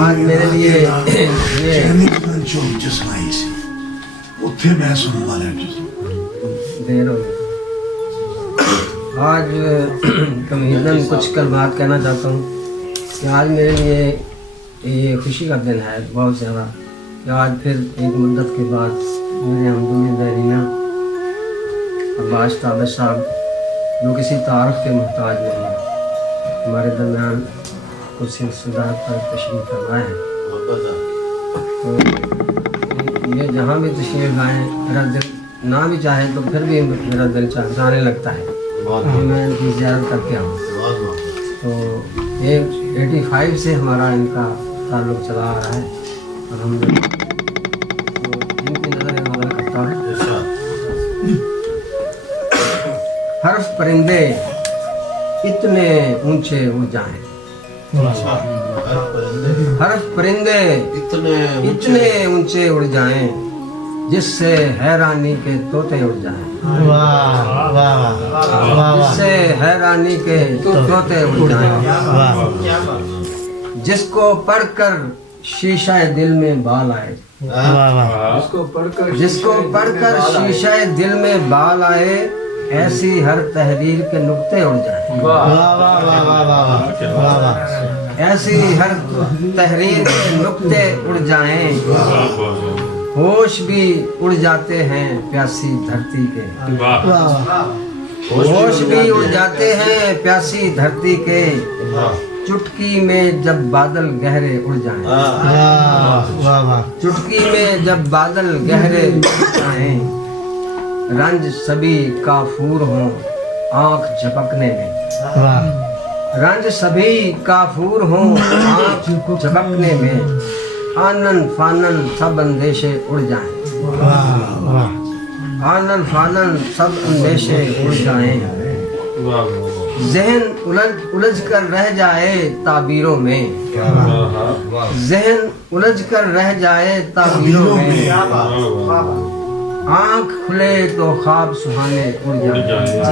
آج میرے لیے دیر ہو گئی. آج تمہیداً کچھ کلمات کہنا چاہتا ہوں کہ آج میرے لیے یہ خوشی کا دن ہے بہت زیادہ کہ آج پھر ایک مدت کے بعد میرے ہمدم دیرینہ عباس طابع صاحب جو کسی تعارف کے محتاج نہیں ہیں ہمارے درمیان کچھ صدارت پر تشریف فرمائے ہیں. تو یہ جہاں بھی تشریف لائیں میرا دل نہ بھی چاہے تو پھر بھی میرا دل چاہنے لگتا ہے کہ میں ان کی زیارت کر کے آؤں. تو یہ 85 سے ہمارا ان کا تعلق چلا آ رہا ہے اور ہم ان کی نظر حوالہ کرتا ہوں. حرف پرندے اتنے اونچے اڑ جائیں, حرف پرندے اتنے اونچے اڑ جائیں جس سے حیرانی کے طوطے اڑ جائیں, جس سے حیرانی کے طوطے اڑ جائیں, جس کو پڑھ کر شیشہ دل میں بال آئے, جس کو پڑھ کر شیشہ دل میں بال آئے ایسی ہر تحریر کے نقطے اڑ جائیں, ایسی ہر تحریر کے نقطے اڑ جائیں, ہوش بھی اڑ جاتے ہیں پیاسی دھرتی کے, ہوش بھی اڑ جاتے ہیں پیاسی دھرتی کے, چٹکی میں جب بادل گہرے اڑ جائیں, چٹکی میں جب بادل گہرے اڑ جائیں, رنج سبھی کافور ہوں آنکھ جھپکنے میں, رنج سبھی کافور ہوں آنکھ جھپکنے میں, آنن فانن سب اندیشے اڑ جائیں, آنن فانن سب اندیشے اڑ جائیں, ذہن الجھ کر رہ جائے تعبیروں میں, ذہن الجھ کر رہ جائے تعبیروں میں, آنکھ کھلے تو خواب سہانے اڑ جائیں,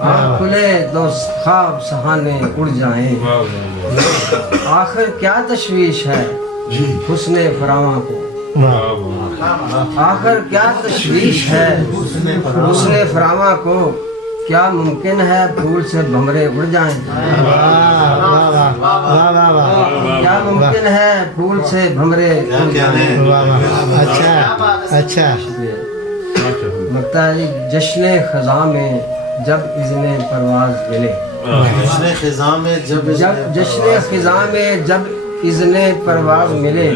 آنکھ کھلے تو خواب سہانے اڑ جائیں, آخر کیا تشویش ہے حسن فراواں کو, آخر کیا تشویش ہے حسن فراواں کو, کیا ممکن ہے پھول سے بھمرے اڑ جائیں, کیا ممکن ہے پھول سے بھمرے اڑ جائیں. اچھا لگتا ہے جشن خزاں میں جب اذن پرواز ملے, جشن خزاں میں جب اذن پرواز ملے,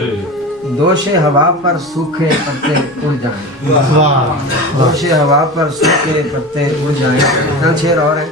دوش ہوا پر سوکھے پتے اڑ جائیں, دوش ہوا پر سوکھے پتے اڑ جائیں. چند شعر اور ہیں.